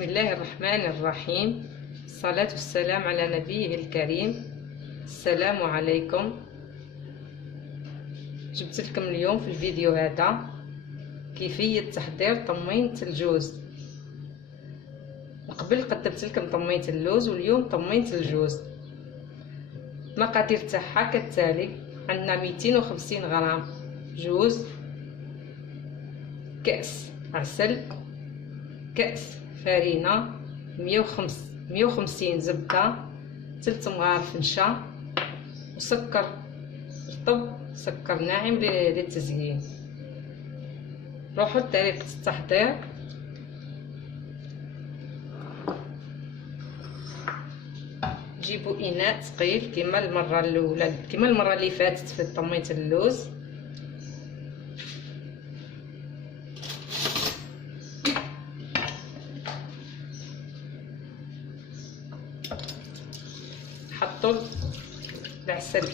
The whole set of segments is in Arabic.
بسم الله الرحمن الرحيم. الصلاة والسلام على نبيه الكريم. السلام عليكم. جبت لكم اليوم في الفيديو هذا كيفية تحضير طمينة الجوز. قبل قدمت لكم طمينة اللوز واليوم طمينة الجوز. المقادير تاعها كالتالي: عندنا 250 غرام جوز، كأس عسل، كأس فرينة، 150 زبدة، 3 مغارف نشا، وسكر رطب، سكر ناعم للتزيين. نروحو لطريقة التحضير. جيبوا اناء ثقيل كما المره الاولى، كما المره اللي فاتت في طمينة اللوز. حطوا العسل،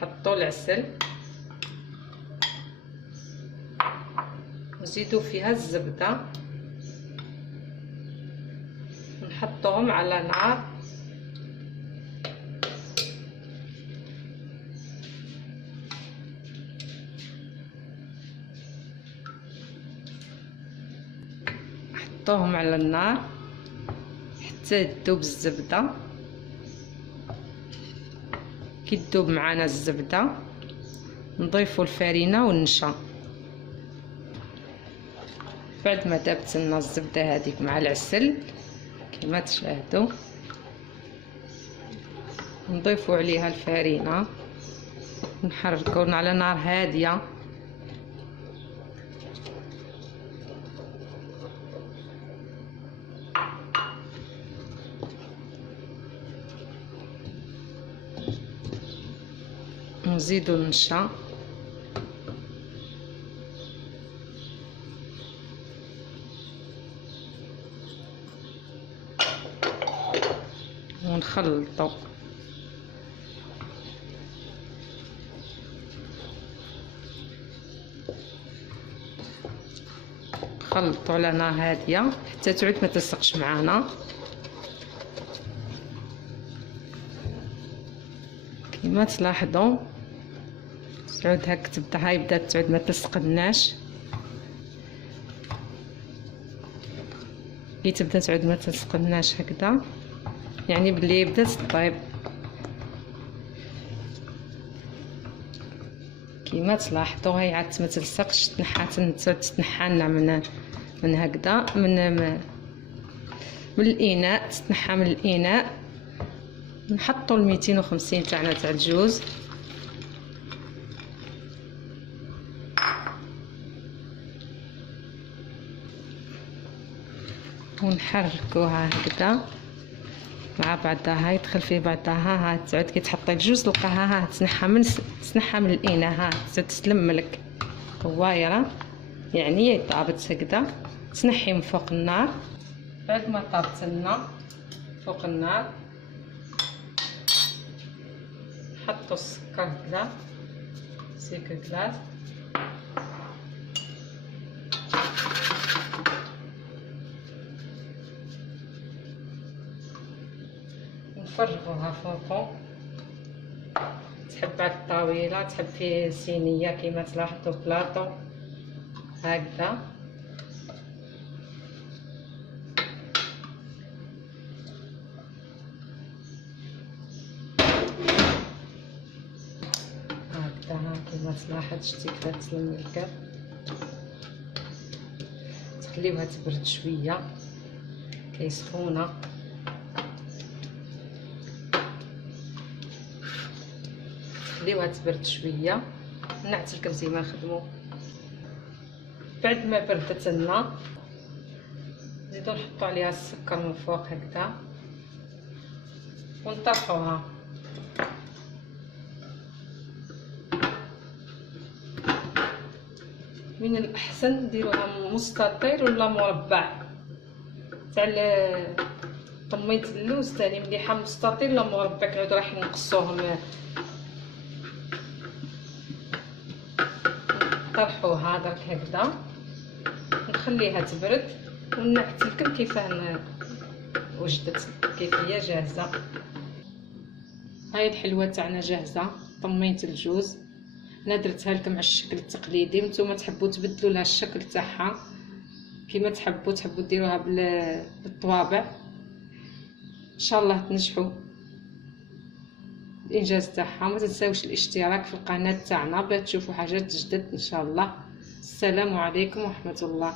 حطوا العسل وزيدوا فيها الزبدة، نحطوهم على نار نحطوهم على النار حتى تذوب الزبدة. كي تذوب معنا الزبدة نضيفوا الفرينة والنشا. بعد ما ذابت لنا الزبدة هذيك مع العسل كما تشاهدوا، نضيفوا عليها الفرينة ونحركوا على نار هادية. نزيدوا النشا ونخلطوا. نخلطوا على نار هاديه حتى تعود ما تلصقش معانا. كما تلاحظوا تعود هاك تبدا، هاي بدات تعود ما تلصقناش. كي تبدا تعود ما تلصقناش هكذا يعني بلي بدات طيب. كما تلاحظوا هاي عاد ما تلصقش، تنحى لنا من هكذا من الاناء، تتنحى من الاناء. نحطوا ال 250 تاعنا تاع الجوز، ونحركوها هكذا مع بعضها. يدخل في بعضها. ها تعود كي تحطي الجوز تلقاها ها تنحى من الاناء، ها تعود تسلم لك طوايره يعني طابت هكذا. تنحي من فوق النار. بعد ما طابت لنا فوق النار نحطوا السكر هكذا، سكر كلاص، نفرغوها فوقو. تحب على الطاوله، تحب في صينيه كما تلاحظوا بلاطو هكذا. كما تلاحظ شتي كيف تسلم لك. تخليوها تبرد شويه كي سخونه. تخليوها تبرد شويه. نعتلكم زي نخدموا. بعد ما بردت لنا نزيدو نحطو عليها السكر من فوق هكذا ونطرحوها. من الأحسن ديروها مستطيل ولا مربع تاع طميت اللوز تاني مليحه مستطيل ولا مربع، كنعود راح نقصوهم نطرحوها درك هكذا، نخليها تبرد ونعكس لكم كيفاه وجدت، كيف هي جاهزه. هاي الحلوه تاعنا جاهزه، طميت الجوز، انا درتها لكم على الشكل التقليدي، نتوما تحبوا تبدلوا لها الشكل تاعها كيما تحبوا ديروها بالطوابع. ان شاء الله تنجحوا الانجاز تاعها. ما تنساوش الاشتراك في القناه تاعنا باش تشوفوا حاجات جدد ان شاء الله. السلام عليكم ورحمه الله.